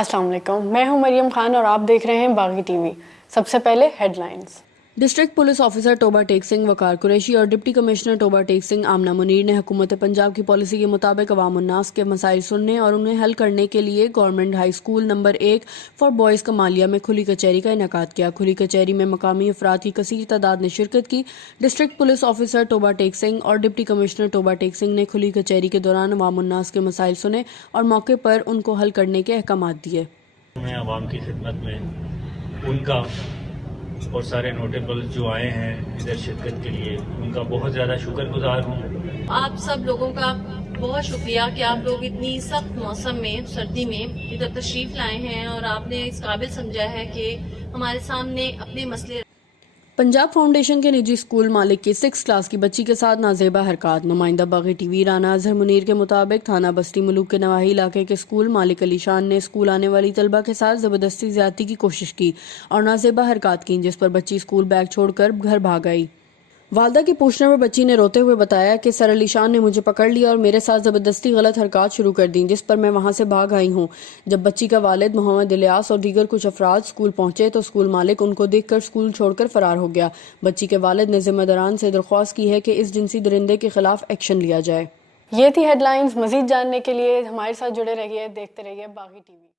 अस्सलाम वालेकुम, मैं हूं मरियम खान और आप देख रहे हैं बागी टीवी। सबसे पहले headlines. District police officer Toba Tek Singh Waqar Qureshi और डिप्टी कमिश्नर टोबा टेक सिंह आमना मुनीर ने हुकूमत पंजाब की पॉलिसी के मुताबिक अवाम उन्नास के मसाइल सुनने और उन्हें हल करने के लिए government high school number 1 for boys Kamalia में खुली कचहरी का इनेकाद किया। खुली कचहरी में मकामी अफराद की कसीर तादाद ने शिरकत की। District police officer Toba Tek Singh और डिप्टी कमिश्नर टोबा टेक सिंह ने खुली कचहरी के दौरान अवाम उन्नास के मसाइल सुने और मौके पर उनको हल करने के अहकामात दिए। मैं आवाम की खिदमत में उनका और सारे नोटेबल जो आए हैं इधर शिरकत के लिए उनका बहुत ज़्यादा शुक्रगुजार हूँ। आप सब लोगों का बहुत शुक्रिया कि आप लोग इतनी सख्त मौसम में, सर्दी में इधर तशरीफ लाए हैं और आपने इस काबिल समझा है कि हमारे सामने अपने मसले। पंजाब फाउंडेशन के निजी स्कूल मालिक की 6 क्लास की बच्ची के साथ नाजेबा हरकत। नुमाइंदा बागी टीवी राना अजहर मुनीर के मुताबिक थाना बस्ती मुलूक के नवाही इलाके के स्कूल मालिक अली शान ने स्कूल आने वाली तलबा के साथ जबरदस्ती ज्यादती की कोशिश की और नाजेबा हरकत की, जिस पर बच्ची स्कूल बैग छोड़कर घर भाग आई। वालदा की पूछने पर बच्ची ने रोते हुए बताया कि सर अली शान ने मुझे पकड़ लिया और मेरे साथ जबरदस्ती गलत हरकत शुरू कर दी, जिस पर मैं वहां से भाग आई हूं। जब बच्ची का वालिद मोहम्मद इलियास और दीगर कुछ अफराद स्कूल पहुंचे तो स्कूल मालिक उनको देखकर स्कूल छोड़कर फरार हो गया। बच्ची के वालिद ने जिम्मेदारान से दरख्वास्त की है कि इस जिनसी दरिंदे के खिलाफ एक्शन लिया जाए। ये थी हेडलाइंस। मजीद जानने के लिए हमारे साथ जुड़े रहिए, देखते रहिए बागी टीवी।